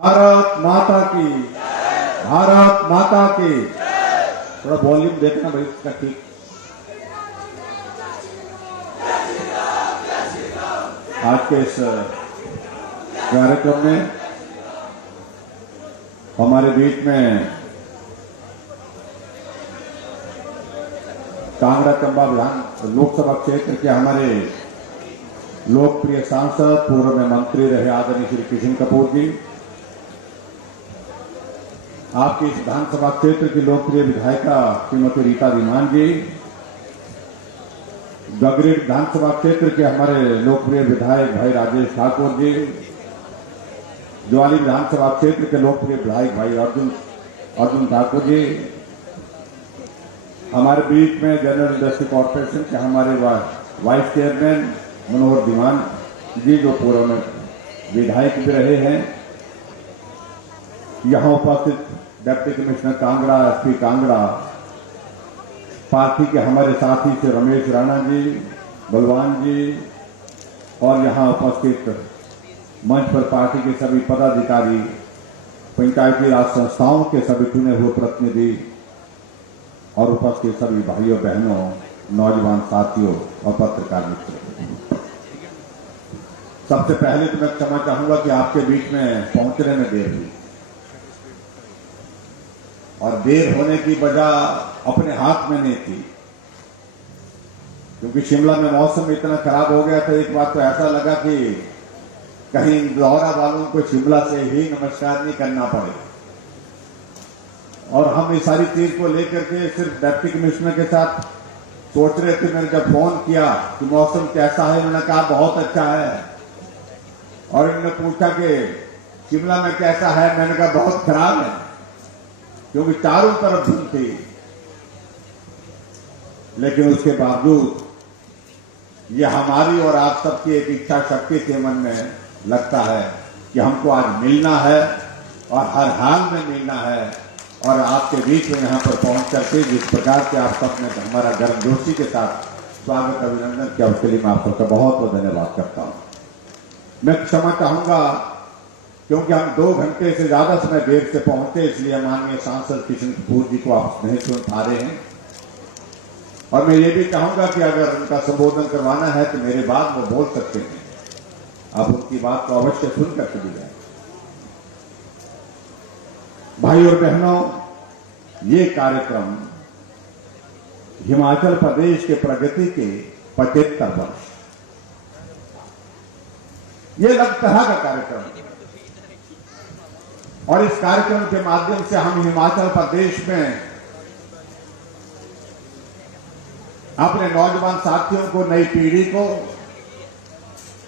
भारत माता की, भारत माता की। थोड़ा वॉल्यूम देखना भाई इसका, ठीक। आज के इस कार्यक्रम में हमारे बीच में कांगड़ा चंबा विधान लोकसभा क्षेत्र के हमारे लोकप्रिय सांसद, पूर्व में मंत्री रहे आदरणीय श्री किशन कपूर जी, आपके इस विधानसभा क्षेत्र की लोकप्रिय विधायिका श्रीमती रीता धीमान जी, गगरेट विधानसभा क्षेत्र के हमारे लोकप्रिय विधायक भाई राजेश ठाकुर जी, ज्वाली विधानसभा क्षेत्र के लोकप्रिय विधायक भाई अर्जुन ठाकुर जी, हमारे बीच में जनरल इंडस्ट्री कॉर्पोरेशन के हमारे वाइस चेयरमैन मनोहर दीवान जी, जो पूर्व में विधायक भी रहे हैं, यहां उपस्थित deputy commissioner Kangra, SP Kangra, party के हमारे साथी से रमेश राणा जी, बलवान जी, और यहां उपस्थित मंच पर पार्टी के सभी पदाधिकारी, पंचायती राज संस्थाओं के सभी चुने हुए प्रतिनिधि और उपस्थित सभी भाइयों बहनों, नौजवान साथियों और पत्रकार मित्रों, सबसे पहले तो मैं क्षमा चाहूंगा कि आपके बीच में पहुंचने में देर हुई, और देर होने की वजह अपने हाथ में नहीं थी, क्योंकि शिमला में मौसम इतना खराब हो गया था। एक बार तो ऐसा लगा कि कहीं इंदौरा वालों को शिमला से ही नमस्कार नहीं करना पड़े, और हम इस सारी चीज को लेकर के सिर्फ डिप्टी कमिश्नर के साथ सोच रहे थे। मैंने जब फोन किया कि मौसम कैसा है, मैंने कहा बहुत अच्छा है, और इन्होंने पूछा कि शिमला में कैसा है, मैंने कहा बहुत खराब है, क्योंकि चारों तरफ धुंध थी। लेकिन उसके बावजूद ये हमारी और आप सबकी एक इच्छा शक्ति के मन में लगता है कि हमको आज मिलना है और हर हाल में मिलना है, और आपके बीच में यहां पर पहुंच करके जिस प्रकार से आप सबने हमारा गर्मजोशी के साथ स्वागत अभिनंदन किया, उसके लिए मैं आप सबका बहुत बहुत धन्यवाद करता हूं। मैं क्षमा चाहूंगा क्योंकि हम 2 घंटे से ज्यादा समय देर से पहुंचे, इसलिए माननीय सांसद किशन कपूर जी को आप नहीं सुन पा रहे हैं, और मैं ये भी चाहूंगा कि अगर उनका संबोधन करवाना है तो मेरे बाद वो बोल सकते हैं, आप उनकी बात को अवश्य सुन करके भी जाए। भाई और बहनों, ये कार्यक्रम हिमाचल प्रदेश के प्रगति के 75 वर्ष, ये अलग तरह का कार्यक्रम है, और इस कार्यक्रम के माध्यम से हम हिमाचल प्रदेश में अपने नौजवान साथियों को, नई पीढ़ी को,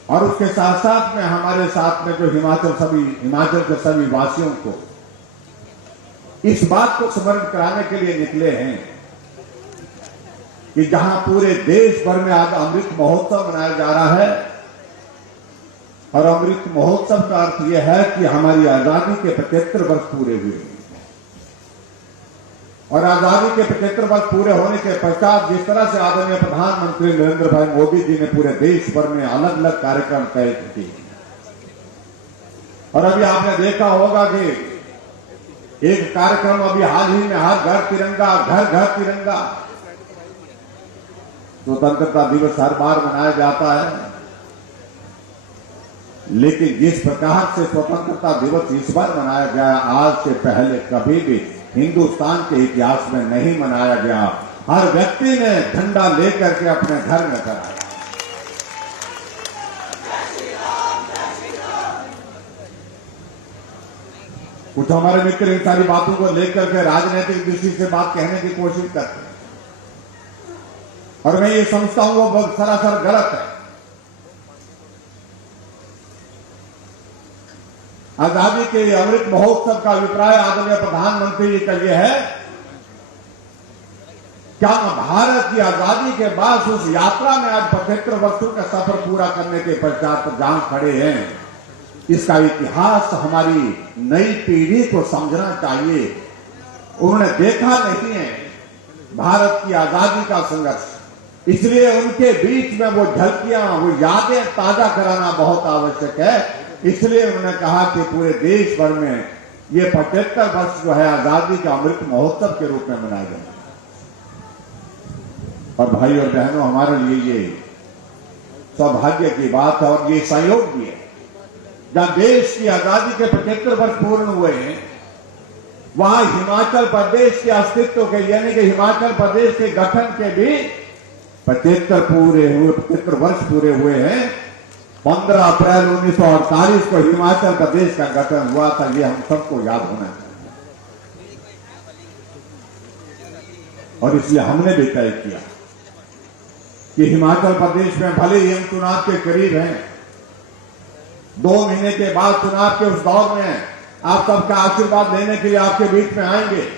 और उसके साथ साथ में हमारे साथ में जो हिमाचल के सभी वासियों को इस बात को स्मरण कराने के लिए निकले हैं कि जहां पूरे देश भर में आज अमृत महोत्सव मनाया जा रहा है, और अमृत महोत्सव का अर्थ यह है कि हमारी आजादी के 75 वर्ष पूरे हुए, और आजादी के 75 वर्ष पूरे होने के पश्चात जिस तरह से आदरणीय प्रधानमंत्री नरेंद्र भाई मोदी जी ने पूरे देश भर में अलग अलग कार्यक्रम तय किए, और अभी आपने देखा होगा कि एक कार्यक्रम अभी हाल ही में हर घर तिरंगा, घर घर तिरंगा, स्वतंत्रता दिवस हर बार मनाया जाता है, लेकिन जिस प्रकार से स्वतंत्रता दिवस इस बार मनाया गया, आज से पहले कभी भी हिंदुस्तान के इतिहास में नहीं मनाया गया। हर व्यक्ति ने झंडा लेकर के अपने घर में कराया। कुछ हमारे मित्र इन सारी बातों को लेकर के राजनीतिक दृष्टि से बात कहने की कोशिश करते हैं, और मैं ये समझता हूं वो सरासर गलत है। आजादी के अमृत महोत्सव का अभिप्राय आदरणीय प्रधानमंत्री जी का यह है, क्या भारत की आजादी के बाद उस यात्रा में आज 75 वर्षों का सफर पूरा करने के पश्चात जहां खड़े हैं, इसका इतिहास हमारी नई पीढ़ी को समझना चाहिए। उन्होंने देखा नहीं है भारत की आजादी का संघर्ष, इसलिए उनके बीच में वो झलकियां, वो यादें ताजा कराना बहुत आवश्यक है। इसलिए उन्होंने कहा कि पूरे देश भर में ये 75 वर्ष जो है आजादी का अमृत महोत्सव के रूप में मनाया जाए। और भाई और बहनों, हमारे लिए ये सौभाग्य की बात है और ये सहयोग भी है। जहां देश की आजादी के 75 वर्ष पूर्ण हुए हैं, वहां हिमाचल प्रदेश के अस्तित्व के यानी कि हिमाचल प्रदेश के गठन के भी 75 वर्ष पूरे हुए हैं। 15 अप्रैल 1948 को हिमाचल प्रदेश का गठन हुआ था, ये हम सबको याद होना चाहिए। और इसलिए हमने भी तय किया कि हिमाचल प्रदेश में भले ही हम चुनाव के करीब हैं, 2 महीने के बाद चुनाव के उस दौर में आप सबका आशीर्वाद लेने के लिए आपके बीच में आएंगे,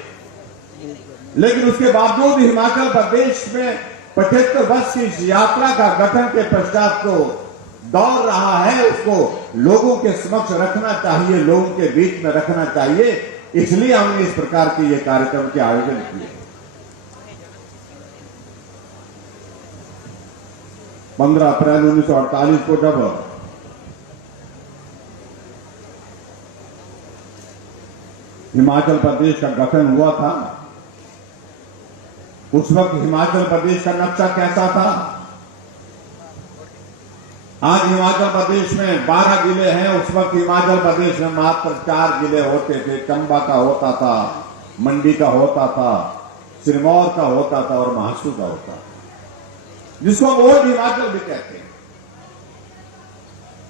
लेकिन उसके बावजूद हिमाचल प्रदेश में 75 वर्ष की इस यात्रा का गठन के पश्चात जो दौर रहा है, उसको लोगों के समक्ष रखना चाहिए, लोगों के बीच में रखना चाहिए। इसलिए हमने इस प्रकार के ये कार्यक्रम के आयोजन किए। 15 अप्रैल 1948 को जब हिमाचल प्रदेश का गठन हुआ था, उस वक्त हिमाचल प्रदेश का नक्शा कैसा था? आज हिमाचल प्रदेश में 12 जिले हैं, उस वक्त हिमाचल प्रदेश में मात्र 4 जिले होते थे। चंबा का होता था, मंडी का होता था, सिरमौर का होता था और महासू का होता था, जिसको हम ओल्ड हिमाचल भी कहते हैं।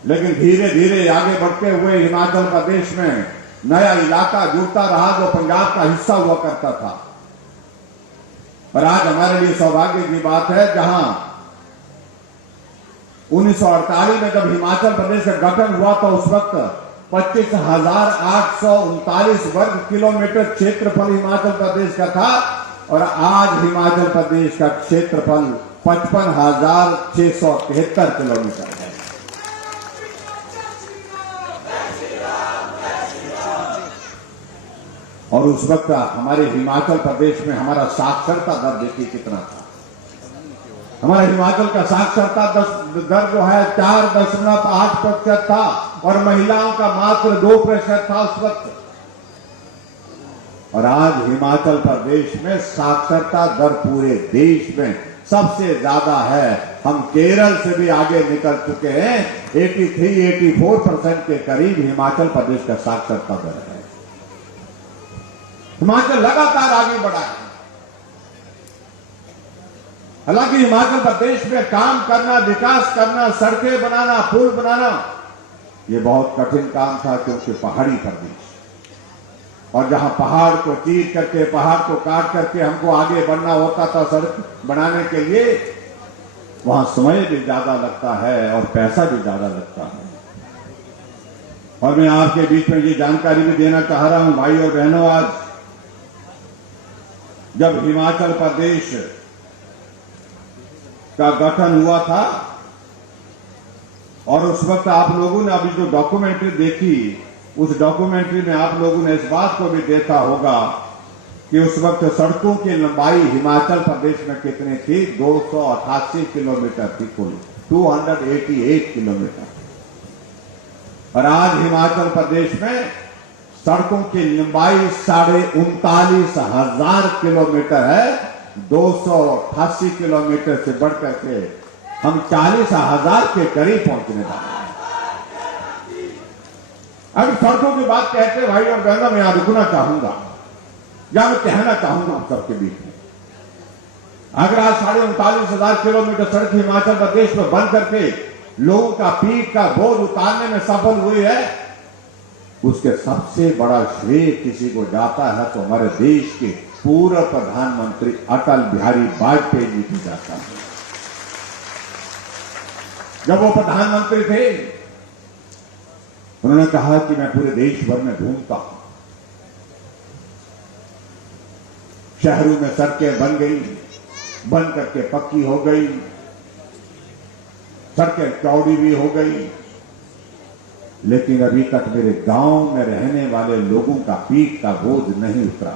लेकिन धीरे धीरे आगे बढ़ते हुए हिमाचल प्रदेश में नया इलाका जुड़ता रहा जो पंजाब का हिस्सा हुआ करता था। और आज हमारे लिए सौभाग्य की बात है, जहां 1948 में जब हिमाचल प्रदेश का गठन हुआ था, उस वक्त 25,839 वर्ग किलोमीटर क्षेत्रफल हिमाचल प्रदेश का था, और आज हिमाचल प्रदेश का क्षेत्रफल 55,673 किलोमीटर है। और उस वक्त हमारे हिमाचल प्रदेश में हमारा साक्षरता दर देखिए कितना था। हमारा हिमाचल का साक्षरता दर जो है 4.8% था, और महिलाओं का मात्र 2% था उस वक्त। और आज हिमाचल प्रदेश में साक्षरता दर पूरे देश में सबसे ज्यादा है। हम केरल से भी आगे निकल चुके हैं। 83-84% के करीब हिमाचल प्रदेश का साक्षरता दर है। हिमाचल लगातार आगे बढ़ा है। हालांकि हिमाचल प्रदेश में काम करना, विकास करना, सड़कें बनाना, पुल बनाना, ये बहुत कठिन काम था, क्योंकि पहाड़ी प्रदेश, और जहां पहाड़ को चीर करके, पहाड़ को काट करके हमको आगे बढ़ना होता था सड़क बनाने के लिए, वहां समय भी ज्यादा लगता है और पैसा भी ज्यादा लगता है। और मैं आपके बीच में ये जानकारी भी देना चाह रहा हूं, भाई और बहनों, आज जब हिमाचल प्रदेश का गठन हुआ था, और उस वक्त आप लोगों ने अभी जो डॉक्यूमेंट्री देखी, उस डॉक्यूमेंट्री में आप लोगों ने इस बात को भी देखा होगा कि उस वक्त सड़कों की लंबाई हिमाचल प्रदेश में कितनी थी? 288 किलोमीटर थी, कुल 288 किलोमीटर। और आज हिमाचल प्रदेश में सड़कों की लंबाई 39,500 किलोमीटर है। 288 किलोमीटर से बढ़कर के हम 40,000 के करीब पहुंचने वाले हैं। अब सड़कों की बात कहते भाई और बहनों, मैं यहां रुकना चाहूंगा, या मैं कहना चाहूंगा आप सबके बीच में, अगर आज 39,500 किलोमीटर सड़क हिमाचल प्रदेश में बन करके लोगों का पीठ का बोझ उतारने में सफल हुई है, उसके सबसे बड़ा श्रेय किसी को जाता है तो हमारे देश के पूर्व प्रधानमंत्री अटल बिहारी वाजपेयी जी को जाता है। जब वो प्रधानमंत्री थे, उन्होंने कहा कि मैं पूरे देश भर में घूमता हूं, शहरों में सड़कें बन गई, बन करके पक्की हो गई, सड़कें चौड़ी भी हो गई, लेकिन अभी तक मेरे गांव में रहने वाले लोगों का पीठ का बोझ नहीं उतरा।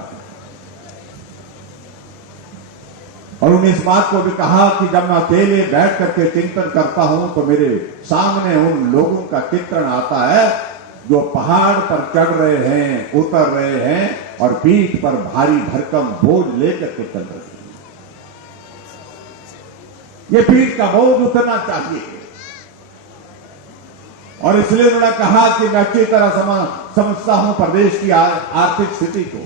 और उन्हें इस बात को भी कहा कि जब मैं अकेले बैठ करके चिंतन करता हूं तो मेरे सामने उन लोगों का चित्रण आता है जो पहाड़ पर चढ़ रहे हैं, उतर रहे हैं और पीठ पर भारी भरकम बोझ लेकर के चल रहे हैं। ये पीठ का बोझ उतरना चाहिए। और इसलिए उन्होंने कहा कि मैं अच्छी तरह समझता हूं प्रदेश की आर्थिक स्थिति को।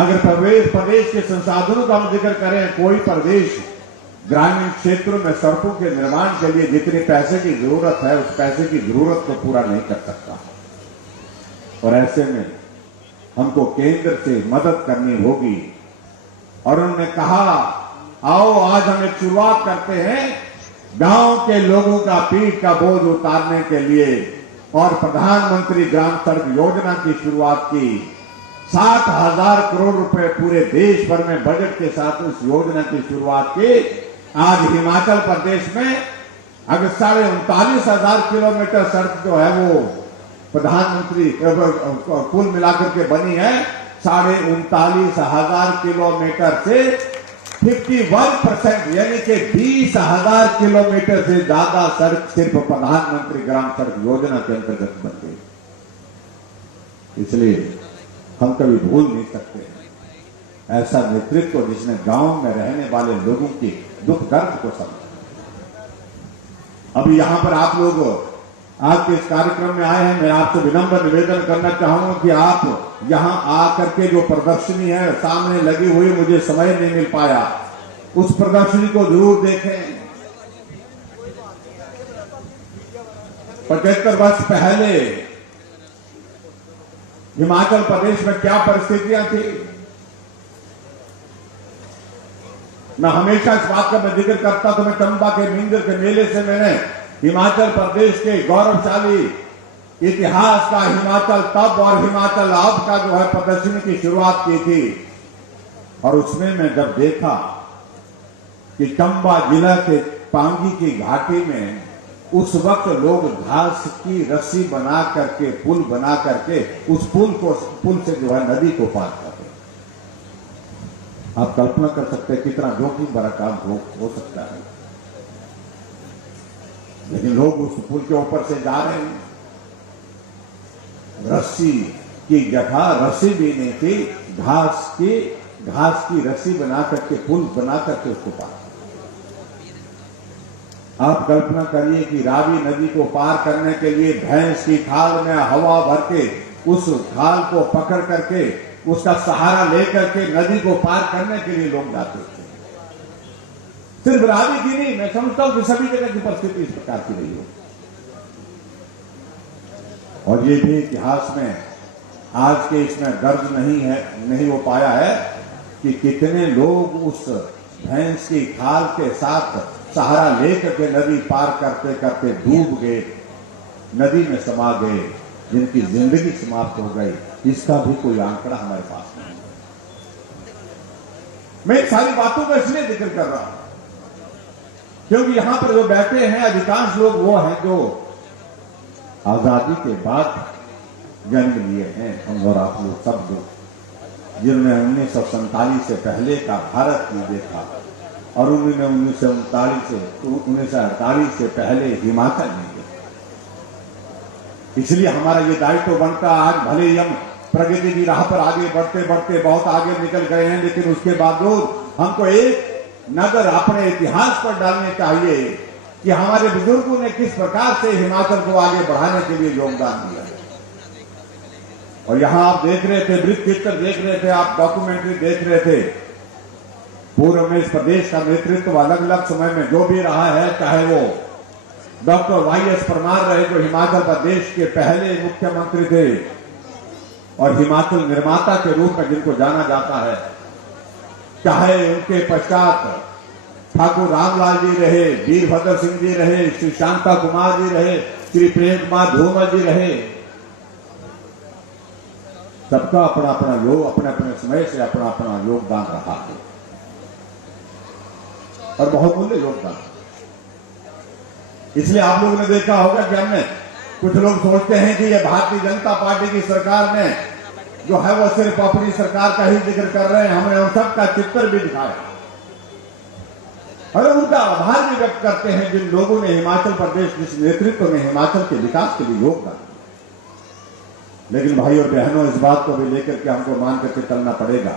अगर प्रदेश के संसाधनों का हम जिक्र करें, कोई प्रदेश ग्रामीण क्षेत्रों में सड़कों के निर्माण के लिए जितने पैसे की जरूरत है उस पैसे की जरूरत को पूरा नहीं कर सकता। और ऐसे में हमको केंद्र से मदद करनी होगी। और उन्होंने कहा, आओ आज हम एक शुरुआत करते हैं गांव के लोगों का पीठ का बोझ उतारने के लिए। और प्रधानमंत्री ग्राम सड़क योजना की शुरुआत की। 60,000 करोड़ रुपए पूरे देश भर में बजट के साथ उस योजना की शुरुआत की। आज हिमाचल प्रदेश में अगर 39,500 किलोमीटर सड़क जो है वो प्रधानमंत्री कुल मिलाकर के बनी है। 39,500 किलोमीटर से 51% यानी कि 20,000 किलोमीटर से ज्यादा सड़क सिर्फ प्रधानमंत्री ग्राम सड़क योजना के अंतर्गत बन गई। इसलिए हम कभी भूल नहीं सकते ऐसा नेतृत्व जिसने गांव में रहने वाले लोगों की दुख दर्द को समझा। अभी यहां पर आप लोग आज के इस कार्यक्रम में आए हैं। मैं आपसे विनम्र निवेदन करना चाहूंगा कि आप यहां आकर के जो प्रदर्शनी है सामने लगी हुई, मुझे समय नहीं मिल पाया, उस प्रदर्शनी को जरूर देखें। 75 वर्ष पहले हिमाचल प्रदेश में क्या परिस्थितियां थी। मैं हमेशा इस बात का मैं जिक्र करता तो मैं चंबा के मिंजर के मेले से मैंने हिमाचल प्रदेश के गौरवशाली इतिहास का हिमाचल तब और हिमाचल अब का जो है प्रदर्शनी की शुरुआत की थी। और उसमें मैं जब देखा कि चंबा जिला के पांगी की घाटी में उस वक्त लोग घास की रस्सी बना करके, पुल बना करके उस पुल से जो है नदी को पार करते। आप कल्पना कर सकते हैं कितना जोखिम भरा काम हो सकता है। लेकिन लोग उस पुल के ऊपर से जा रहे हैं। रस्सी की जगह रस्सी भी नहीं थी, घास की रस्सी बना करके, पुल बना करके उसको पार। आप कल्पना करिए कि रावी नदी को पार करने के लिए भैंस की खाल में हवा भर के उस खाल को पकड़ करके उसका सहारा लेकर के नदी को पार करने के लिए लोग जाते थे। सिर्फ रावी की नहीं, मैं समझता हूं कि सभी जगह की परिस्थिति इस प्रकार की रही हो। और ये भी इतिहास में आज के इसमें दर्ज नहीं हो पाया है कि कितने लोग उस भैंस की खाल के साथ सहारा लेकर के नदी पार करते करते डूब गए, नदी में समा गए, जिनकी जिंदगी समाप्त हो गई। इसका भी कोई आंकड़ा हमारे पास नहीं। मैं इन सारी बातों का इसलिए जिक्र कर रहा हूं क्योंकि यहां पर जो बैठे हैं अधिकांश लोग वो हैं जो आजादी के बाद जन्म लिए हैं। हम और आप लोग सब लोग जिन्होंने 1947 से पहले का भारत नहीं देखा और उन्होंने 1948 से पहले हिमाचल नहीं देखा। इसलिए हमारा ये दायित्व बनता, आज भले ही हम प्रगति की राह पर आगे बढ़ते बढ़ते बहुत आगे निकल गए हैं, लेकिन उसके बावजूद हमको एक नजर अपने इतिहास पर डालनी चाहिए कि हमारे बुजुर्गों ने किस प्रकार से हिमाचल को आगे बढ़ाने के लिए योगदान दिया। और यहां आप देख रहे थे, वृत्तचित्र देख रहे थे, आप डॉक्यूमेंट्री देख रहे थे। पूर्व में इस प्रदेश का नेतृत्व अलग अलग समय में जो भी रहा है, चाहे वो डॉक्टर वाईएस परमार रहे जो हिमाचल प्रदेश के पहले मुख्यमंत्री थे और हिमाचल निर्माता के रूप में जिनको जाना जाता है, चाहे उनके पश्चात ठाकुर रामलाल जी रहे, वीरभद्र सिंह जी रहे, श्री शांता कुमार जी रहे, श्री प्रेम कुमार धूमल जी रहे। सबका अपना अपना अपने अपने समय से अपना अपना योगदान रहा है और बहुमूल्य योगदान। इसलिए आप लोगों ने देखा होगा कि हमने कुछ लोग सोचते हैं कि ये भारतीय जनता पार्टी की सरकार ने जो है वो सिर्फ अपनी सरकार का ही जिक्र कर रहे हैं। हमने उन सबका चित्र भी दिखाया और उनका आभार भी व्यक्त करते हैं जिन लोगों ने हिमाचल प्रदेश जिस नेतृत्व में हिमाचल के विकास के लिए योगदान दिया। लेकिन भाई और बहनों, इस बात को भी लेकर के हमको मान करके चलना पड़ेगा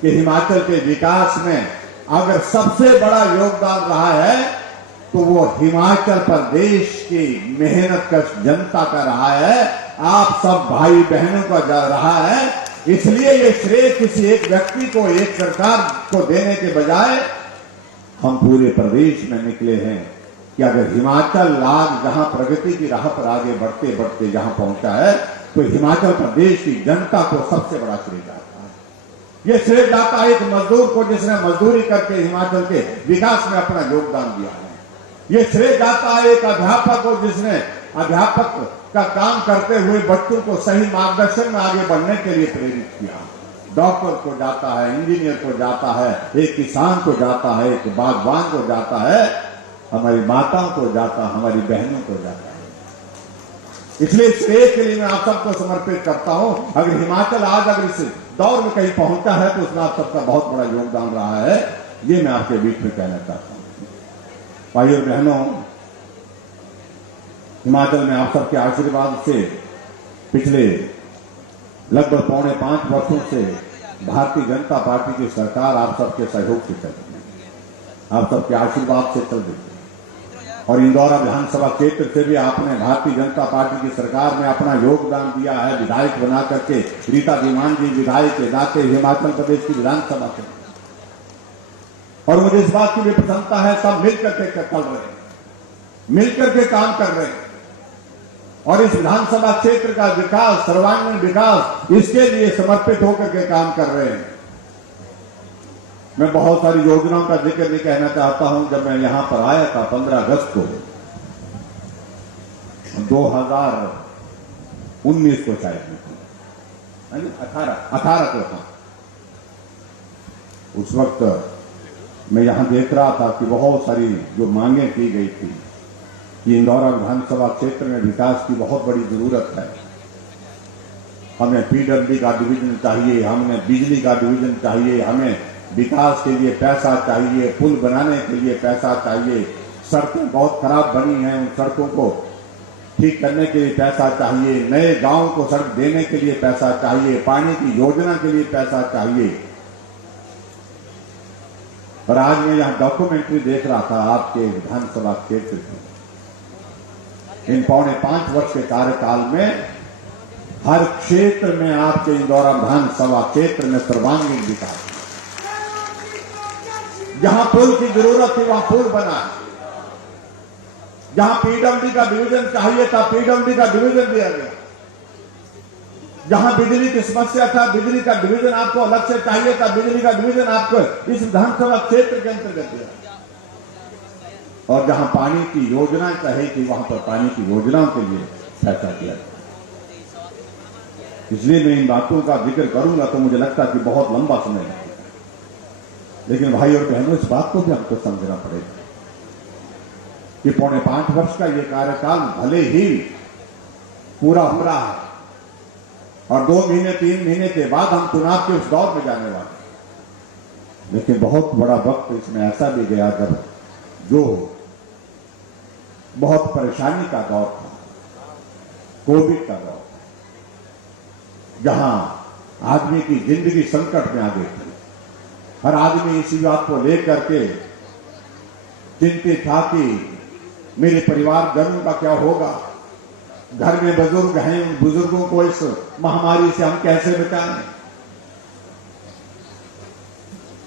कि हिमाचल के विकास में अगर सबसे बड़ा योगदान रहा है तो वो हिमाचल प्रदेश की मेहनत कश जनता का रहा है, आप सब भाई बहनों का रहा है। इसलिए ये श्रेय किसी एक व्यक्ति को, एक सरकार को देने के बजाय हम पूरे प्रदेश में निकले हैं कि अगर हिमाचल आज जहां प्रगति की राह पर आगे बढ़ते बढ़ते जहां पहुंचा है तो हिमाचल प्रदेश की जनता को सबसे बड़ा श्रेय जाता है। यह श्रेय जाता है एक मजदूर को जिसने मजदूरी करके हिमाचल के विकास में अपना योगदान दिया है। ये श्रेय जाता है एक अध्यापक को जिसने अध्यापक का काम करते हुए बच्चों को सही मार्गदर्शन में आगे बढ़ने के लिए प्रेरित किया। डॉक्टर को जाता है, इंजीनियर को जाता है, एक किसान को जाता है, एक बागवान को जाता है, हमारी माताओं को जाता है, हमारी बहनों को जाता है। इसलिए श्रेय के लिए मैं आप सबको समर्पित करता हूं। अगर हिमाचल आज अगर इस दौर में कहीं पहुंचा है तो उसमें आप सबका बहुत बड़ा योगदान रहा है, ये मैं आपके बीच में कहना चाहता हूं। भाइयों और बहनों, हिमाचल में आप सबके आशीर्वाद से पिछले लगभग 4.5 वर्षों से भारतीय जनता पार्टी की सरकार आप सबके सहयोग से चल रही है, आप सबके आशीर्वाद से चल रही है। और इंदौर विधानसभा क्षेत्र से भी आपने भारतीय जनता पार्टी की सरकार में अपना योगदान दिया है, विधायक बना करके रीता धीमान जी विधायक के नाते हिमाचल प्रदेश की विधानसभा से। और मुझे इस बात की भी प्रसन्नता है, सब मिलकर के चल रहे हैं, मिलकर के काम कर रहे हैं और इस विधानसभा क्षेत्र का विकास, सर्वांगीण विकास, इसके लिए समर्पित होकर के काम कर रहे हैं। मैं बहुत सारी योजनाओं का जिक्र नहीं कहना चाहता हूं। जब मैं यहां पर आया था 15 अगस्त को 2019 को, शायद 18 को था, उस वक्त मैं यहां देख रहा था कि बहुत सारी जो मांगे की गई थी कि इंदौर विधानसभा क्षेत्र में विकास की बहुत बड़ी जरूरत है। हमें पीडब्ल्यूडी का डिवीजन चाहिए, हमें बिजली का डिवीजन चाहिए, हमें विकास के लिए पैसा चाहिए, पुल बनाने के लिए पैसा चाहिए, सड़कें बहुत खराब बनी हैं, उन सड़कों को ठीक करने के लिए पैसा चाहिए, नए गांव को सड़क देने के लिए पैसा चाहिए, पानी की योजना के लिए पैसा चाहिए। और आज मैं यहां डॉक्यूमेंट्री देख रहा था आपके विधानसभा क्षेत्र की। इन 4.5 वर्ष के कार्यकाल में हर क्षेत्र में आपके इंदौर विधानसभा क्षेत्र में सर्वांगीण विकास, जहां पुल की जरूरत थी वहां पुल बना, जहां पीडब्ल्यूडी का डिवीजन चाहिए था पीडब्ल्यूडी का डिवीजन दिया गया, जहां बिजली की समस्या था बिजली का डिवीजन आपको अलग से चाहिए था, बिजली का डिवीजन आपको इस विधानसभा क्षेत्र के अंतर्गत दिया। और जहां पानी की योजना चाहिए थी वहां पर पानी की योजनाओं के लिए पैसा दिया गया। इसलिए मैं इन बातों का जिक्र करूंगा तो मुझे लगता है कि बहुत लंबा समय लगेगा, लेकिन भाई और बहनों इस बात को भी हमको समझना पड़ेगा कि 4.5 वर्ष का ये कार्यकाल भले ही पूरा हो रहा है और 2 महीने 3 महीने के बाद हम चुनाव के उस दौर में जाने वाले, लेकिन बहुत बड़ा वक्त इसमें ऐसा भी गया जब जो बहुत परेशानी का दौर था, कोविड का दौर, जहां आदमी की जिंदगी संकट में आ गई थी। हर आदमी इसी बात को लेकर के चिंतित था कि मेरे परिवार जनों का क्या होगा, घर में बुजुर्ग हैं, उन बुजुर्गों को इस महामारी से हम कैसे बचाएं।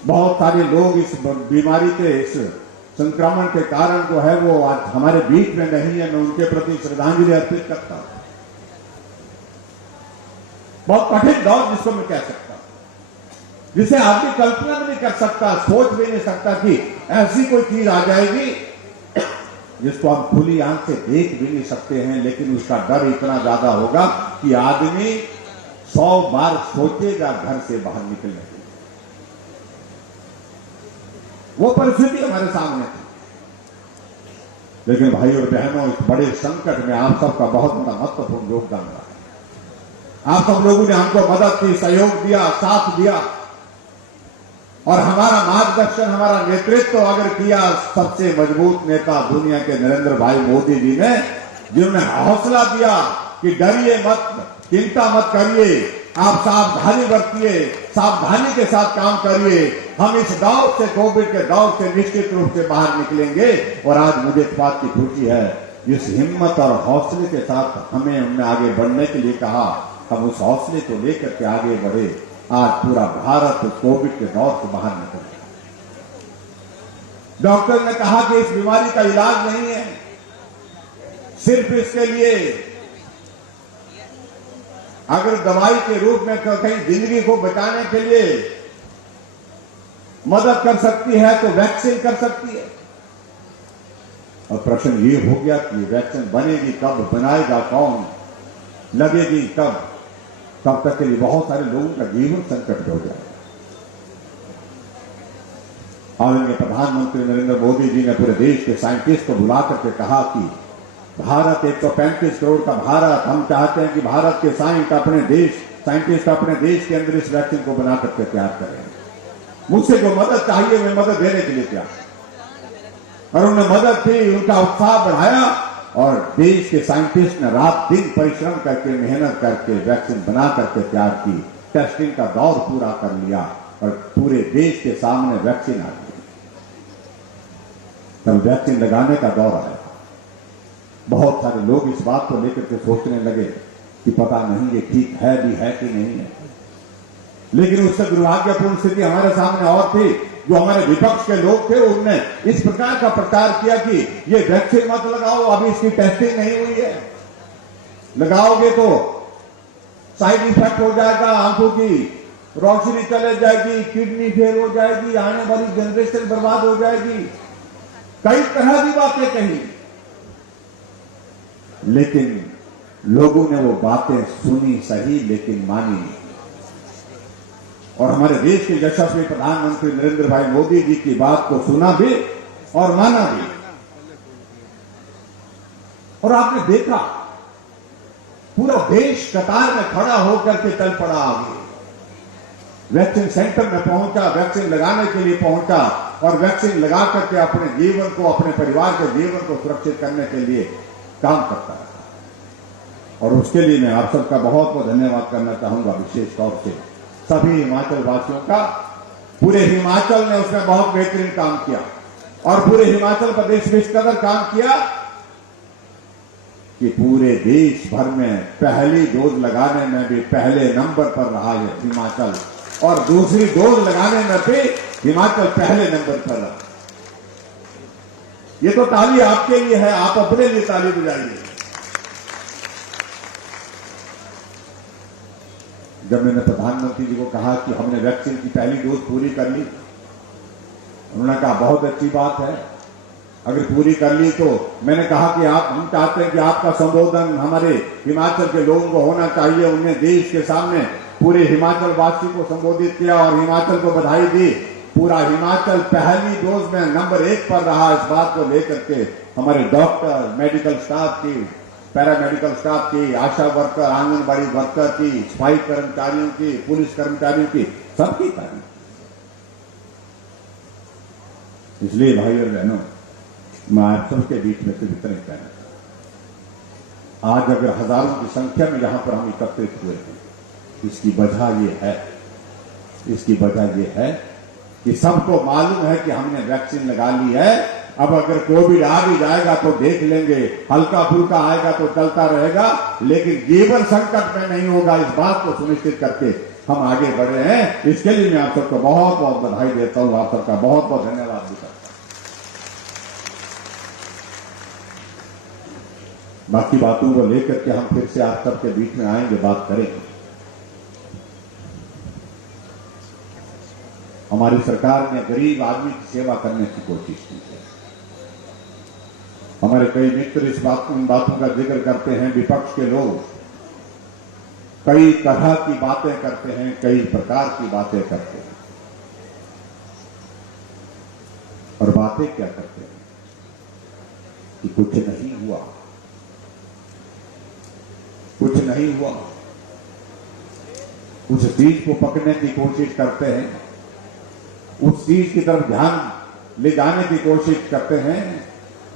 बहुत सारे लोग इस बीमारी के इस संक्रमण के कारण जो है वो आज हमारे बीच में नहीं है। मैं उनके प्रति श्रद्धांजलि अर्पित करता हूं। बहुत कठिन दौर जिसको मैं कह सकता हूं, जिसे आदमी कल्पना भी नहीं कर सकता, सोच भी नहीं सकता कि ऐसी कोई चीज आ जाएगी जिसको हम खुली आंख से देख भी नहीं सकते हैं, लेकिन उसका डर इतना ज्यादा होगा कि आदमी 100 बार सोचेगा घर से बाहर निकलने के लिए। वो परिस्थिति हमारे सामने थी। लेकिन भाई और बहनों, इस बड़े संकट में आप सबका बहुत बड़ा महत्वपूर्ण योगदान रहा है। आप सब लोगों ने हमको मदद की, सहयोग दिया, साथ दिया। और हमारा मार्गदर्शन, हमारा नेतृत्व अगर किया सबसे मजबूत नेता दुनिया के नरेंद्र भाई मोदी जी ने, जिन्होंने हौसला दिया कि डरिए मत, चिंता मत करिए, आप सावधानी बरतिए, सावधानी के साथ काम करिए, हम इस दौर से, कोविड के दौर से निश्चित रूप से बाहर निकलेंगे। और आज मुझे इस बात की खुशी है, इस हिम्मत और हौसले के साथ हमें हमने आगे बढ़ने के लिए कहा, हम उस हौसले को लेकर के आगे बढ़े। आज पूरा भारत कोविड के दौर से बाहर निकल गया। डॉक्टर ने कहा कि इस बीमारी का इलाज नहीं है, सिर्फ इसके लिए अगर दवाई के रूप में कहीं जिंदगी को बचाने के लिए मदद कर सकती है तो वैक्सीन कर सकती है। और प्रश्न ये हो गया कि वैक्सीन बनेगी कब, बनाएगा कौन, लगेगी कब, तब तक के लिए बहुत सारे लोगों का जीवन संकट हो जाए। आदरणीय प्रधानमंत्री नरेंद्र मोदी जी ने पूरे देश के साइंटिस्ट को बुला करके कहा कि भारत 135 करोड़ का भारत, हम चाहते हैं कि भारत के साइंटिस्ट अपने देश के अंदर इस वैक्सीन को बना करके तैयार करें। मुझसे जो मदद चाहिए मैं मदद देने के लिए तैयार, और उन्होंने मदद की, उनका उत्साह बढ़ाया और देश के साइंटिस्ट ने रात दिन परिश्रम करके, मेहनत करके वैक्सीन बना करके तैयार की, टेस्टिंग का दौर पूरा कर लिया और पूरे देश के सामने वैक्सीन आ गई। तब वैक्सीन लगाने का दौर आया। बहुत सारे लोग इस बात को लेकर के सोचने लगे कि पता नहीं ये ठीक है भी है कि नहीं है, लेकिन उससे दुर्भाग्यपूर्ण स्थिति हमारे सामने और थी। जो हमारे विपक्ष के लोग थे उनने इस प्रकार का प्रचार किया कि ये वैक्सीन मत लगाओ, अभी इसकी टेस्टिंग नहीं हुई है, लगाओगे तो साइड इफेक्ट हो जाएगा, आंखों की रोशनी चले जाएगी, किडनी फेल हो जाएगी, आने वाली जनरेशन बर्बाद हो जाएगी, कई तरह की बातें कही। लेकिन लोगों ने वो बातें सुनी सही, लेकिन मानी नहीं। और हमारे देश के यशस्वी प्रधानमंत्री नरेंद्र भाई मोदी जी की बात को सुना भी और माना भी। और आपने देखा पूरा देश कतार में खड़ा होकर के चल पड़ा आगे, वैक्सीन सेंटर में पहुंचा, वैक्सीन लगाने के लिए पहुंचा और वैक्सीन लगा करके अपने जीवन को, अपने परिवार के जीवन को सुरक्षित करने के लिए काम करता है। और उसके लिए मैं आप सबका बहुत बहुत धन्यवाद करना चाहूंगा, विशेष तौर से सभी हिमाचल वासियों का। पूरे हिमाचल ने उसमें बहुत बेहतरीन काम किया और पूरे हिमाचल प्रदेश में इस कदर काम किया कि पूरे देश भर में पहली डोज लगाने में भी पहले नंबर पर रहा है हिमाचल, और दूसरी डोज लगाने में भी हिमाचल पहले नंबर पर रहा। ये तो ताली आपके लिए है, आप अपने लिए ताली बजाइए। जब मैंने प्रधानमंत्री जी को कहा कि हमने वैक्सीन की पहली डोज पूरी कर ली, उन्होंने कहा बहुत अच्छी बात है, अगर पूरी कर ली तो मैंने कहा कि हम चाहते हैं कि आपका संबोधन हमारे हिमाचल के लोगों को होना चाहिए। उन्होंने देश के सामने पूरे हिमाचल वासी को संबोधित किया और हिमाचल को बधाई दी। पूरा हिमाचल पहली डोज में नंबर 1 पर रहा। इस बात को लेकर के हमारे डॉक्टर, मेडिकल स्टाफ की, पैरामेडिकल स्टाफ की, आशा वर्कर, आंगनबाड़ी वर्कर की, सफाई कर्मचारियों की, पुलिस कर्मचारियों की, सबकी तारीफ। इसलिए भाई और बहनों, मैं आप सबके बीच में सिर्फ इतना कहना चाहता हूं, आज अगर हजारों की संख्या में यहां पर हम एकत्रित हुए हैं, इसकी वजह ये है कि सबको मालूम है कि हमने वैक्सीन लगा ली है। अब अगर कोविड आ भी जाएगा तो देख लेंगे, हल्का फुल्का आएगा तो चलता रहेगा, लेकिन जीवन संकट में नहीं होगा। इस बात को सुनिश्चित करके हम आगे बढ़े हैं। इसके लिए मैं आप सबको बहुत बहुत बधाई देता हूं, आप सबका बहुत बहुत धन्यवाद भी करता हूं। बाकी बातों को लेकर के हम फिर से आप सबके बीच में आएंगे, बात करेंगे। हमारी सरकार ने गरीब आदमी की सेवा करने की कोशिश की है। हमारे कई मित्र इन बातों का जिक्र करते हैं। विपक्ष के लोग कई तरह की बातें करते हैं, कई प्रकार की बातें करते हैं। और बातें क्या करते हैं कि कुछ नहीं हुआ, कुछ नहीं हुआ। उस चीज को पकड़ने की कोशिश करते हैं उस चीज की तरफ ध्यान ले जाने की कोशिश करते हैं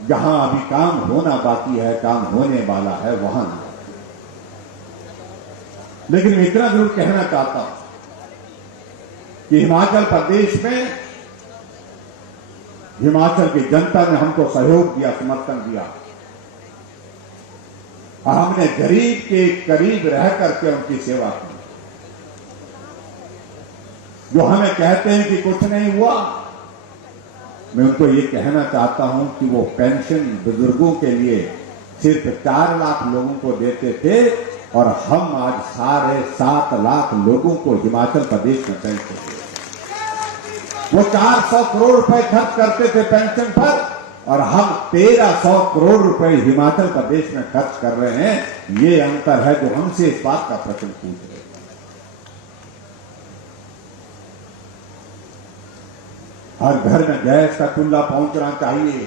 जहां अभी काम होना बाकी है, काम होने वाला है वहां। लेकिन मैं इतना जरूर कहना चाहता हूं कि हिमाचल प्रदेश में हिमाचल की जनता ने हमको सहयोग दिया, समर्थन दिया और हमने गरीब के करीब रह करके उनकी सेवा की। जो हमें कहते हैं कि कुछ नहीं हुआ, मैं उनको ये कहना चाहता हूं कि वो पेंशन बुजुर्गों के लिए सिर्फ 4 लाख लोगों को देते थे और हम आज 7.5 लाख लोगों को हिमाचल प्रदेश में पेंशन देते। वो 400 करोड़ रुपए खर्च करते थे पेंशन पर और हम 1300 करोड़ रुपए हिमाचल प्रदेश में खर्च कर रहे हैं। ये अंतर है जो हमसे इस बात का प्रश्न पूछ रहे हैं। हर घर में गैस का चूल्हा पहुंचना चाहिए।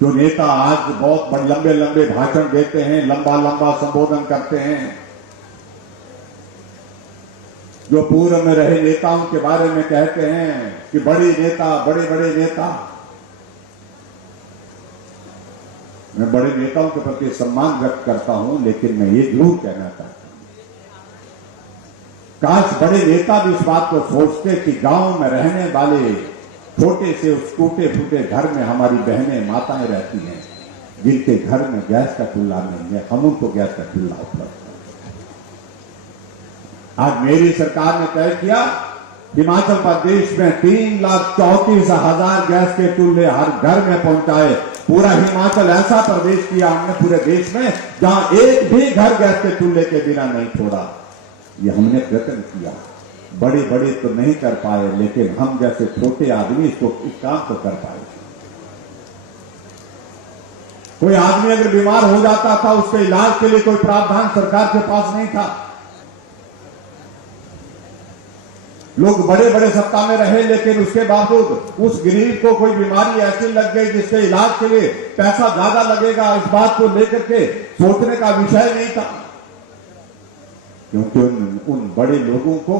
जो नेता आज बहुत लंबे लंबे भाषण देते हैं, लंबा लंबा संबोधन करते हैं, जो पूर्व में रहे नेताओं के बारे में कहते हैं कि बड़े नेता, बड़े बड़े नेता, मैं बड़े नेताओं के प्रति सम्मान व्यक्त करता हूं, लेकिन मैं ये जरूर कहना चाहता हूं काश बड़े नेता भी इस बात को सोचते कि गांव में रहने वाले छोटे से उस टूटे फूटे घर में हमारी बहनें माताएं रहती हैं जिनके घर में गैस का चूल्हा नहीं है, हम उनको गैस का चूल्हा उपलब्ध। आज मेरी सरकार ने तय किया हिमाचल प्रदेश में 3,34,000 गैस के चूल्हे हर घर में पहुंचाए। पूरा हिमाचल ऐसा प्रदेश किया हमने पूरे देश में जहां एक भी घर गैस के चूल्हे के बिना नहीं छोड़ा। ये हमने प्रयत्न किया। बड़े बड़े तो नहीं कर पाए, लेकिन हम जैसे छोटे आदमी इसको इस काम को कर पाए। कोई आदमी अगर बीमार हो जाता था, उसके इलाज के लिए कोई प्रावधान सरकार के पास नहीं था। लोग बड़े बड़े सत्ता में रहे, लेकिन उसके बावजूद उस गरीब को कोई बीमारी ऐसी लग गई जिसके इलाज के लिए पैसा ज्यादा लगेगा, इस बात को लेकर के सोचने का विषय नहीं था। क्योंकि उन बड़े लोगों को,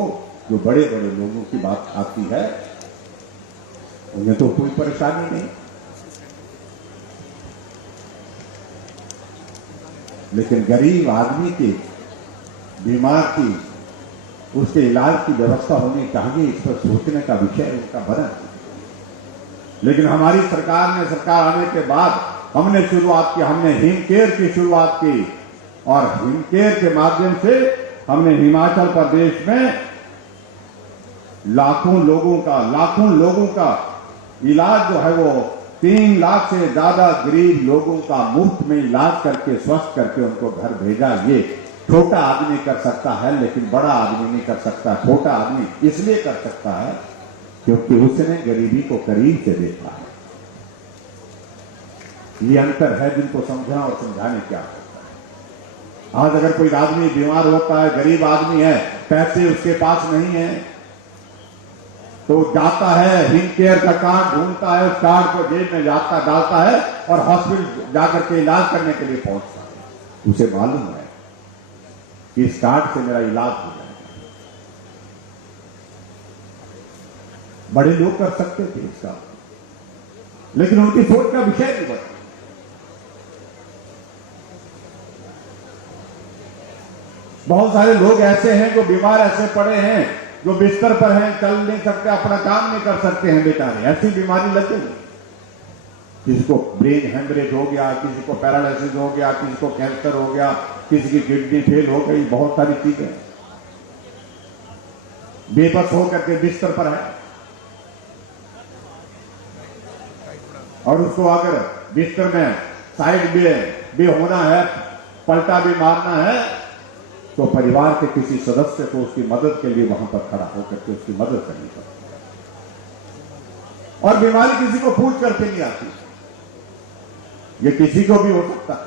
जो बड़े बड़े लोगों की बात आती है, उन्हें तो कोई परेशानी नहीं। लेकिन गरीब आदमी की बीमार की उसके इलाज की व्यवस्था होनी चाहिए, इस पर सोचने का विषय उनका बना। लेकिन हमारी सरकार आने के बाद हमने शुरुआत की, हमने हिमकेयर की शुरुआत की और हिमकेयर के माध्यम से हमने हिमाचल प्रदेश में लाखों लोगों का इलाज जो है वो 3 लाख से ज्यादा गरीब लोगों का मुफ्त में इलाज करके स्वस्थ करके उनको घर भेजा। ये छोटा आदमी कर सकता है, लेकिन बड़ा आदमी नहीं कर सकता। छोटा आदमी इसलिए कर सकता है क्योंकि उसने गरीबी को करीब से देखा है। ये अंतर है जिनको समझना और समझाने की आवश्यकता है। आज अगर कोई आदमी बीमार होता है, गरीब आदमी है, पैसे उसके पास नहीं है, तो जाता है हिमकेयर का कार्ड ढूंढता है, उस कार्ड को जेब में डालता है और हॉस्पिटल जाकर के इलाज करने के लिए पहुंचता है। उसे मालूम है कि इस कार्ड से मेरा इलाज हो जाएगा। बड़े लोग कर सकते थे इसका, लेकिन उनकी सोच का विषय नहीं बना। बहुत सारे लोग ऐसे हैं जो बीमार ऐसे पड़े हैं, जो बिस्तर पर हैं, चल नहीं सकते, अपना काम नहीं कर सकते हैं बेचारे, ऐसी बीमारी लग गई। किसी को ब्रेन हेमरेज हो गया, किसी को पैरालिसिस हो गया, किसी को कैंसर हो गया, किसी की किडनी फेल हो गई, बहुत सारी चीजें। बेबस होकर के बिस्तर पर है और उसको अगर बिस्तर में साइड भी होना है, पलटा भी मारना है, तो परिवार के किसी सदस्य को उसकी मदद के लिए वहां पर खड़ा होकर के उसकी मदद करनी पड़ती है। और बीमारी किसी को पूछ करके नहीं आती, ये किसी को भी हो सकता है।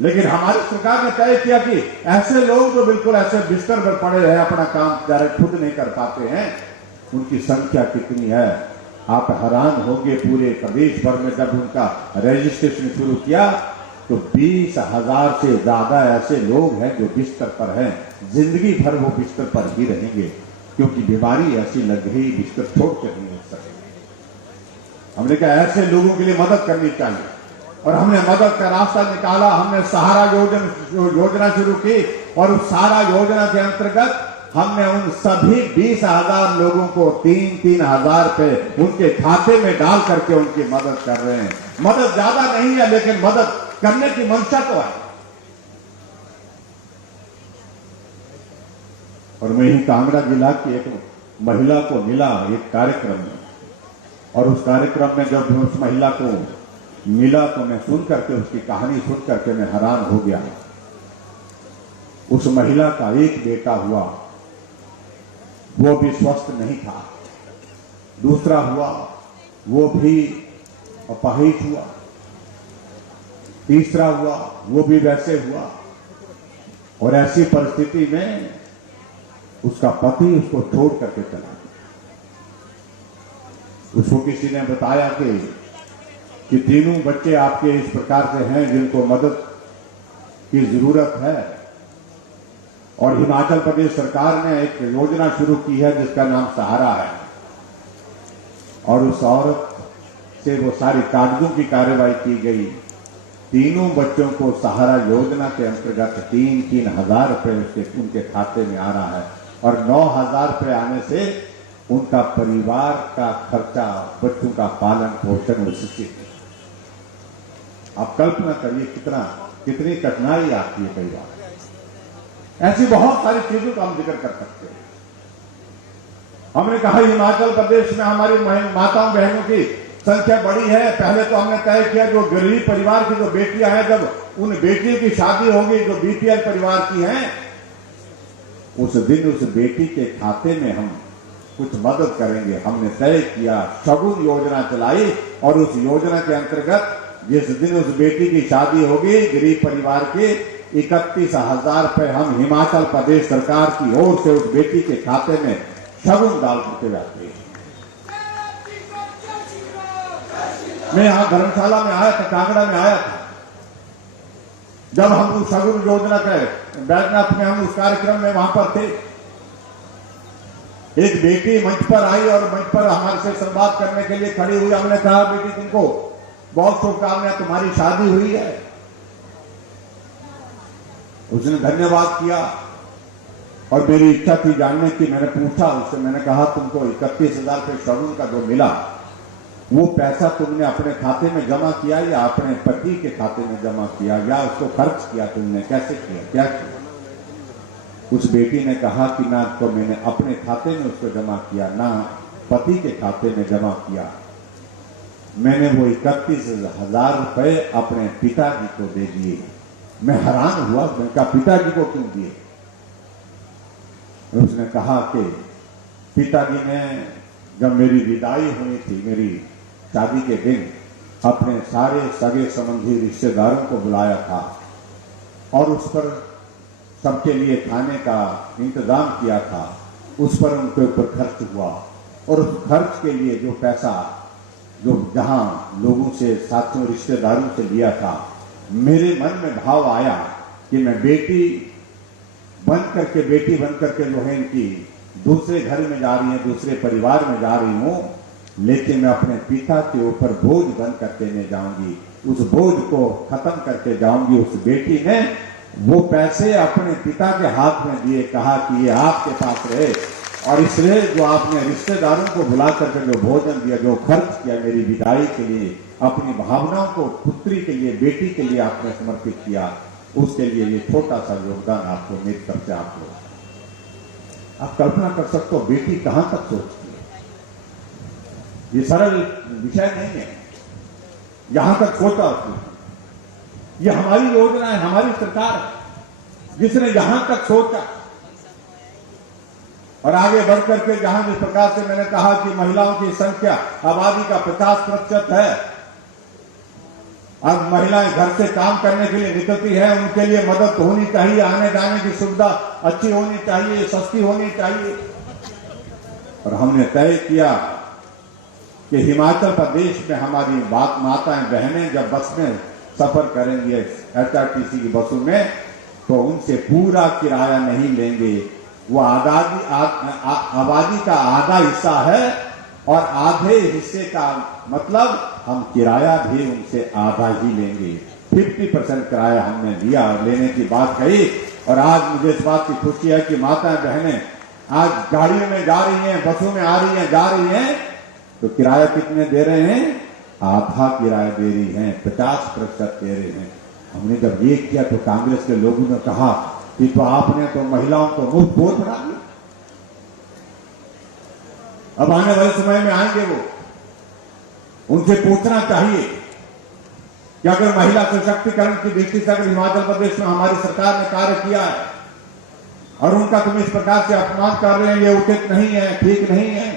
लेकिन हमारी सरकार ने तय किया कि ऐसे लोग जो बिल्कुल ऐसे बिस्तर पर पड़े रहे, अपना काम डायरेक्ट खुद नहीं कर पाते हैं, उनकी संख्या कितनी है आप हैरान होंगे। पूरे प्रदेश भर में जब उनका रजिस्ट्रेशन शुरू किया तो 20,000 से ज्यादा ऐसे लोग हैं जो बिस्तर पर हैं, जिंदगी भर वो बिस्तर पर ही रहेंगे। क्योंकि बीमारी ऐसी लग गई जिसको छोड़ कर नहीं हो सके। हमने कहा ऐसे लोगों के लिए मदद करनी चाहिए और हमने मदद का रास्ता निकाला। हमने सहारा योजना शुरू की और उस सहारा योजना के अंतर्गत हमने उन सभी 20,000 लोगों को 3-3 हजार रुपए उनके खाते में डाल करके उनकी मदद कर रहे हैं। मदद ज्यादा नहीं है लेकिन मदद करने की मंशा तो है। और मैं ही कांगड़ा जिला की एक महिला को मिला एक कार्यक्रम में, और उस कार्यक्रम में जब उस महिला को मिला तो मैं सुन करके उसकी कहानी सुन करके मैं हैरान हो गया। उस महिला का एक बेटा हुआ, वो भी स्वस्थ नहीं था। दूसरा हुआ, वो भी अपाहिज हुआ। तीसरा हुआ, वो भी वैसे हुआ। और ऐसी परिस्थिति में उसका पति उसको छोड़ करके चला गया। उसको किसी ने बताया कि तीनों बच्चे आपके इस प्रकार से हैं जिनको मदद की जरूरत है, और हिमाचल प्रदेश सरकार ने एक योजना शुरू की है जिसका नाम सहारा है। और उस औरत से वो सारी कागजों की कार्रवाई की गई। तीनों बच्चों को सहारा योजना के अंतर्गत 3-3 हजार रुपए उनके खाते में आ रहा है, और 9,000 रुपए आने से उनका परिवार का खर्चा, बच्चों का पालन पोषण उससे। आप कल्पना करिए कितनी कठिनाई आती है कई बार। ऐसी बहुत सारी चीजों का हम जिक्र कर सकते हैं। हमने कहा हिमाचल प्रदेश में हमारी माताओं बहनों की संख्या बड़ी है। पहले तो हमने तय किया जो गरीब परिवार की जो बेटियां हैं, जब उन बेटियों की शादी होगी जो बीपीएल परिवार की हैं, उस दिन उस बेटी के खाते में हम कुछ मदद करेंगे। हमने तय किया, शगुन योजना चलाई, और उस योजना के अंतर्गत जिस दिन उस बेटी की शादी होगी गरीब परिवार के 31,000 रुपए हम हिमाचल प्रदेश सरकार की ओर से उस बेटी के खाते में शगुन डाल करके जाते हैं। मैं यहां धर्मशाला में आया था, कांगड़ा में आया था, जब हम उस शगुन योजना के बैजनाथ में हम उस कार्यक्रम में वहां पर थे। एक बेटी मंच पर आई और मंच पर हमारे से संवाद करने के लिए खड़ी हुई। हमने कहा बेटी तुमको बहुत शुभकामनाएं, तुम्हारी शादी हुई है। उसने धन्यवाद किया और मेरी इच्छा थी जानने की। मैंने पूछा उससे, मैंने कहा तुमको 31,000 रुपए शगुन का जो मिला वो पैसा तुमने अपने खाते में जमा किया या अपने पति के खाते में जमा किया, या उसको खर्च किया तुमने, कैसे किया, क्या किया? उस बेटी ने कहा कि ना तो मैंने अपने खाते में उसको जमा किया, ना पति के खाते में जमा किया। मैंने वो 31,000 रुपए अपने पिताजी को दे दिए। मैं हैरान हुआ, मैंने कहा पिताजी को क्यों दिए? उसने कहा कि पिताजी ने जब मेरी विदाई हुई थी, मेरी शादी के दिन, अपने सारे सगे संबंधी रिश्तेदारों को बुलाया था और उस पर सबके लिए खाने का इंतजाम किया था। उस पर उनके ऊपर खर्च हुआ, और उस खर्च के लिए जो पैसा जो जहां लोगों से, साथियों, रिश्तेदारों से लिया था, मेरे मन में भाव आया कि मैं बेटी बन करके जो है इनकी दूसरे घर में जा रही है, दूसरे परिवार में जा रही हूं, लेकिन मैं अपने पिता के ऊपर बोझ बन करके नहीं जाऊंगी, उस बोझ को खत्म करके जाऊंगी। उस बेटी ने वो पैसे अपने पिता के हाथ में दिए, कहा कि ये आपके पास रहे, और इसलिए जो आपने रिश्तेदारों को बुला करके जो भोजन दिया, जो खर्च किया मेरी विदाई के लिए, अपनी भावनाओं को पुत्री के लिए, बेटी के लिए आपने समर्पित किया, उसके लिए ये छोटा सा योगदान आपको मेरी तरफ से आप लोग। आप कल्पना कर सकते हो बेटी कहां तक सोचती है। ये सरल विषय नहीं है, यहां तक सोचा उसने। ये हमारी योजना है, हमारी सरकार है जिसने यहां तक सोचा। और आगे बढ़ करके जहां जिस प्रकार से मैंने कहा कि महिलाओं की संख्या आबादी का 50% है, अब महिलाएं घर से काम करने के लिए निकलती है, उनके लिए मदद होनी चाहिए, आने जाने की सुविधा अच्छी होनी चाहिए, सस्ती होनी चाहिए। और हमने तय किया कि हिमाचल प्रदेश में हमारी माताएं बहनें जब बस में सफर करेंगे, एचआरटीसी की बसों में, तो उनसे पूरा किराया नहीं लेंगे, वो आबादी का आधा हिस्सा है और आधे हिस्से का मतलब हम किराया भी उनसे आधा ही लेंगे। 50% किराया हमने लिया और लेने की बात कही। और आज मुझे इस बात की खुशी है कि माताएं बहनें आज गाड़ियों में जा रही हैं, बसों में आ रही हैं, जा रही हैं, तो किराया कितने दे रहे हैं? आधा किराया दे रही हैं, 50% दे रहे हैं। हमने जब ये किया तो कांग्रेस के लोगों ने कहा कि तो आपने तो महिलाओं को मुफ्त बोझ बना दिया। अब आने वाले समय में आएंगे वो, उनसे पूछना चाहिए कि अगर महिला सशक्तिकरण की दृष्टि से अगर हिमाचल प्रदेश में हमारी सरकार ने कार्य किया है और उनका तुम इस प्रकार से अपमान कर रहे हैं, ये उचित नहीं है, ठीक नहीं है,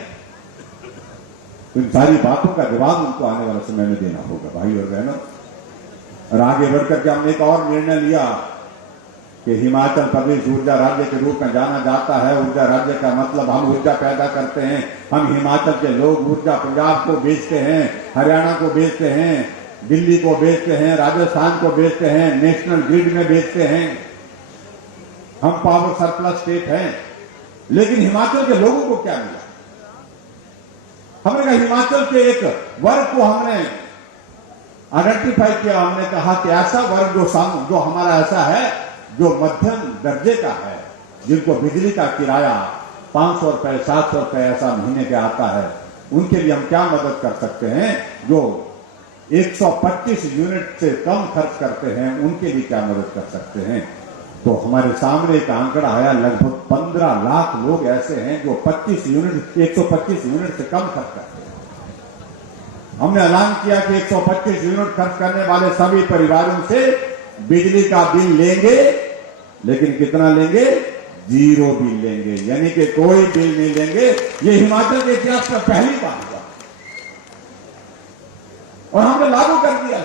तो इन सारी बातों का जवाब उनको आने वाले समय में देना होगा भाई और बहनों। और आगे बढ़कर के हमने एक और निर्णय लिया कि हिमाचल प्रदेश ऊर्जा राज्य के रूप में जाना जाता है। ऊर्जा राज्य का मतलब हम ऊर्जा पैदा करते हैं, हम हिमाचल के लोग ऊर्जा पंजाब को बेचते हैं, हरियाणा को बेचते हैं, दिल्ली को बेचते हैं, राजस्थान को बेचते हैं, नेशनल ग्रिड में बेचते हैं। हम पावर सरप्लस स्टेट हैं। लेकिन हिमाचल के लोगों को क्या मिला? हमने कहा हिमाचल के एक वर्ग को हमने आइडेंटिफाई किया। हमने कहा कि ऐसा वर्ग जो हमारा ऐसा है जो मध्यम दर्जे का है, जिनको बिजली का किराया 500 रुपए 700 रुपए ऐसा महीने के आता है, उनके लिए हम क्या मदद कर सकते हैं? जो 125 यूनिट से कम खर्च करते हैं उनके लिए क्या मदद कर सकते हैं? तो हमारे सामने एक आंकड़ा आया, लगभग 15 लाख लोग ऐसे हैं जो 125 यूनिट से कम खर्च करते हैं। हमने ऐलान किया कि 125 यूनिट खर्च करने वाले सभी परिवारों से बिजली का बिल लेंगे, लेकिन कितना लेंगे? 0 बिल लेंगे, यानी कि कोई बिल नहीं लेंगे। ये हिमाचल के इतिहास में पहली बार हुआ और हमने लागू कर दिया।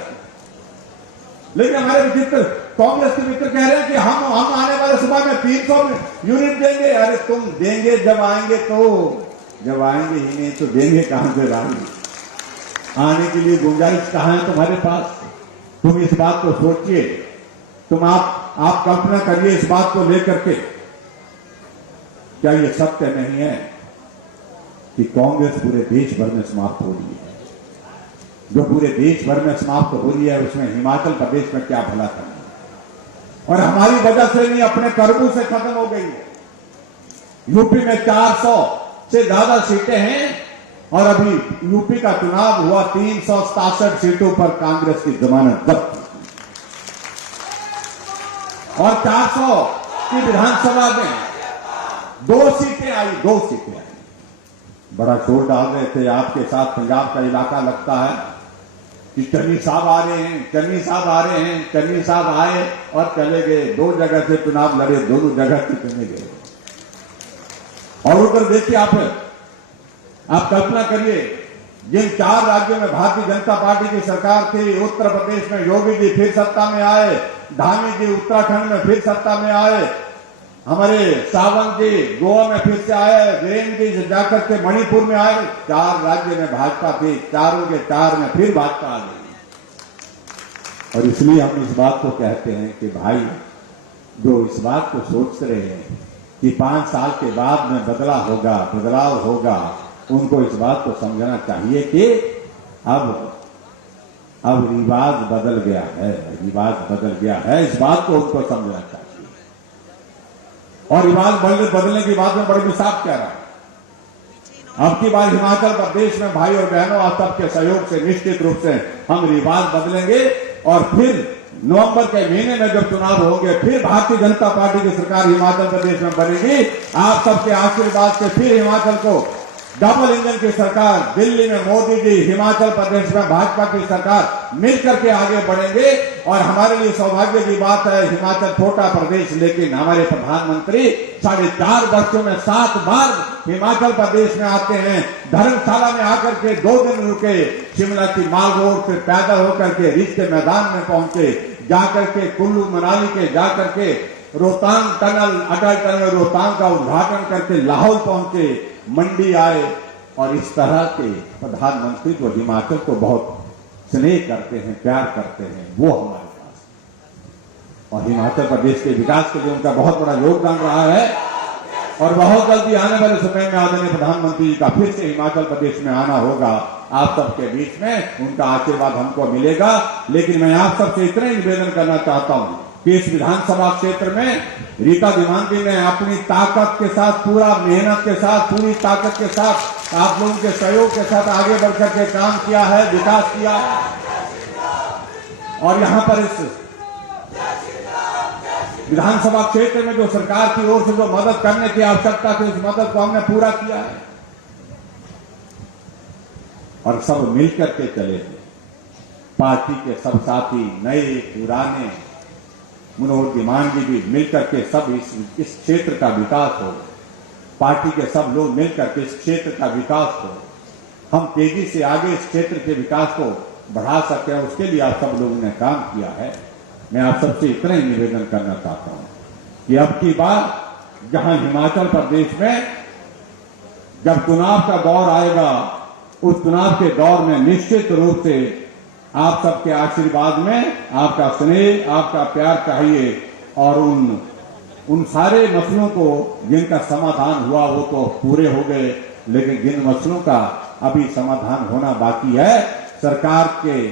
लेकिन हमारे मित्र, कांग्रेस के मित्र कह रहे हैं कि हम आने वाले सुबह में 300 यूनिट देंगे। अरे तुम देंगे जब आएंगे, तो जब आएंगे ही नहीं तो देंगे कहां से? आने के लिए गुंजाइश कहां है तुम्हारे पास? तुम इस बात को सोचिए, तुम आप कल्पना करिए इस बात को लेकर के। क्या ये सत्य नहीं है कि कांग्रेस पूरे देश भर में समाप्त हो रही है? जो पूरे देश भर में समाप्त हो रही है उसमें हिमाचल प्रदेश में क्या भला करना? और हमारी वजह से नहीं, अपने कर्बू से खत्म हो गई है। यूपी में 400 से ज्यादा सीटें हैं और अभी यूपी का चुनाव हुआ, 367 सीटों पर कांग्रेस की जमानत जब्त और 400 की विधानसभा में 2 सीटें आई। बड़ा शोर डाल रहे थे आपके साथ, पंजाब का इलाका लगता है कि चन्नी साहब आ रहे हैं, चन्नी साहब आ रहे हैं। चन्नी साहब आए और चले गए। 2 जगह से चुनाव लड़े, दोनों जगह से चुने गए। और उधर देखिए आप कल्पना करिए, जिन 4 राज्यों में भारतीय जनता पार्टी की सरकार थी, उत्तर प्रदेश में योगी जी फिर सत्ता में आए, धामी जी उत्तराखंड में फिर सत्ता में आए, हमारे सावंत जी गोवा में फिर से आए, वीरेंद्र जी जाकर के मणिपुर में आए। 4 राज्य में भाजपा थी, चारों के 4 में फिर भाजपा आ गई। और इसलिए हम इस बात को कहते हैं कि भाई, जो इस बात को सोच रहे हैं कि 5 साल के बाद में बदलाव होगा, उनको इस बात को समझना चाहिए कि अब रिवाज बदल गया है। इस बात को उनको समझना चाहिए। और रिवाज बदलने की बात में बड़े विसाख कह रहा है। अब की बार हिमाचल प्रदेश में भाई और बहनों, आप सबके सहयोग से निश्चित रूप से हम रिवाज बदलेंगे और फिर नवंबर के महीने में जब चुनाव होंगे, फिर भारतीय जनता पार्टी की सरकार हिमाचल प्रदेश में बनेगी। आप सबके आशीर्वाद से फिर हिमाचल को डबल इंजन की सरकार, दिल्ली में मोदी जी, हिमाचल प्रदेश में भाजपा की सरकार मिलकर के आगे बढ़ेंगे। और हमारे लिए सौभाग्य की बात है, हिमाचल छोटा प्रदेश, लेकिन हमारे प्रधानमंत्री 4.5 वर्षों में 7 बार हिमाचल प्रदेश में आते हैं। धर्मशाला में आकर के 2 दिन रुके, शिमला की माल रोड से पैदल होकर के रिज के मैदान में पहुंचे, जाकर के कुल्लू मनाली के जाकर के रोहतांग टनल, अटल टनल रोहतांग का उद्घाटन करके लाहौल पहुंचे, मंडी आए। और इस तरह के प्रधानमंत्री जो हिमाचल को बहुत स्नेह करते हैं, प्यार करते हैं, वो हमारे पास। और हिमाचल प्रदेश के विकास के लिए उनका बहुत बड़ा योगदान रहा है। और बहुत जल्दी आने वाले समय में आदरणीय प्रधानमंत्री जी का फिर से हिमाचल प्रदेश में आना होगा। आप सबके बीच में उनका आशीर्वाद हमको मिलेगा। लेकिन मैं आप सबसे इतना ही निवेदन करना चाहता हूं कि इस विधानसभा क्षेत्र में रीता देवांगी ने अपनी ताकत के साथ, पूरा मेहनत के साथ, पूरी ताकत के साथ, आप लोगों के सहयोग के साथ आगे बढ़कर के काम किया है, विकास किया है। और यहां पर इस विधानसभा क्षेत्र में जो सरकार की ओर से जो मदद करने की आवश्यकता थी, उस मदद को हमने पूरा किया है और सब मिलकर के चले थे। पार्टी के सब साथी, नए पुराने, मनोहर दिमांगी भी मिलकर के सब इस क्षेत्र का विकास हो। पार्टी के सब लोग मिलकर के इस क्षेत्र का विकास हो, हम तेजी से आगे इस क्षेत्र के विकास को बढ़ा सके, उसके लिए आप सब लोगों ने काम किया है। मैं आप सबसे इतना ही निवेदन करना चाहता हूं कि अब की बार जहां हिमाचल प्रदेश में जब चुनाव का दौर आएगा, उस चुनाव के दौर में निश्चित रूप से आप सबके आशीर्वाद में आपका स्नेह, आपका प्यार चाहिए। और उन सारे मसलों को जिनका समाधान हुआ वो तो पूरे हो गए, लेकिन जिन मसलों का अभी समाधान होना बाकी है, सरकार के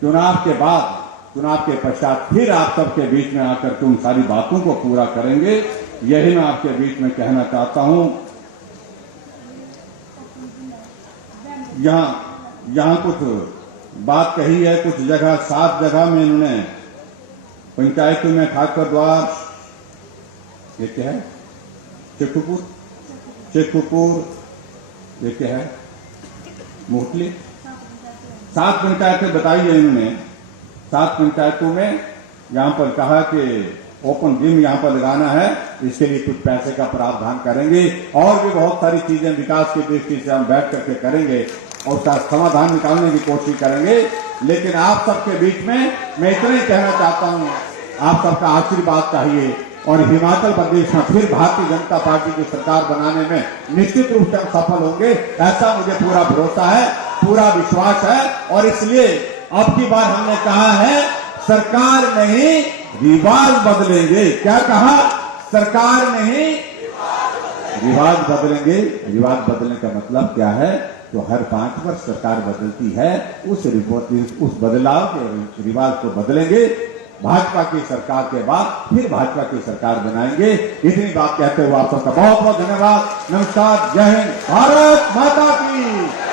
चुनाव के बाद, चुनाव के पश्चात फिर आप सबके बीच में आकर के उन सारी बातों को पूरा करेंगे। यही मैं आपके बीच में कहना चाहता हूं। यहां कुछ बात कही है, कुछ जगह 7 जगह में इन्होंने पंचायतों में खाकर द्वार, ये क्या है, चिक्कूपुर, ये क्या है, मोटली, 7 पंचायतें बताई है इन्होंने। 7 पंचायतों में यहां पर कहा कि ओपन जिम यहां पर लगाना है, इसके लिए कुछ पैसे का प्रावधान करेंगे और भी बहुत सारी चीजें विकास की दृष्टि से हम बैठ करके करेंगे और उसका समाधान निकालने की कोशिश करेंगे। लेकिन आप सबके बीच में मैं इतना ही कहना चाहता हूं, आप सबका आशीर्वाद चाहिए और हिमाचल प्रदेश में फिर भारतीय जनता पार्टी की सरकार बनाने में निश्चित रूप से हम सफल होंगे, ऐसा मुझे पूरा भरोसा है, पूरा विश्वास है। और इसलिए अब की बार हमने कहा है, सरकार नहीं रिवाज बदलेंगे। क्या कहा? सरकार नहीं रिवाज बदलेंगे। रिवाज बदलने का मतलब क्या है? तो हर 5 वर्ष सरकार बदलती है, उस बदलाव के रिवाज को बदलेंगे। भाजपा की सरकार के बाद फिर भाजपा की सरकार बनाएंगे। इतनी बात कहते हुए आप सबका बहुत बहुत धन्यवाद। नमस्कार, जय हिंद, भारत माता की।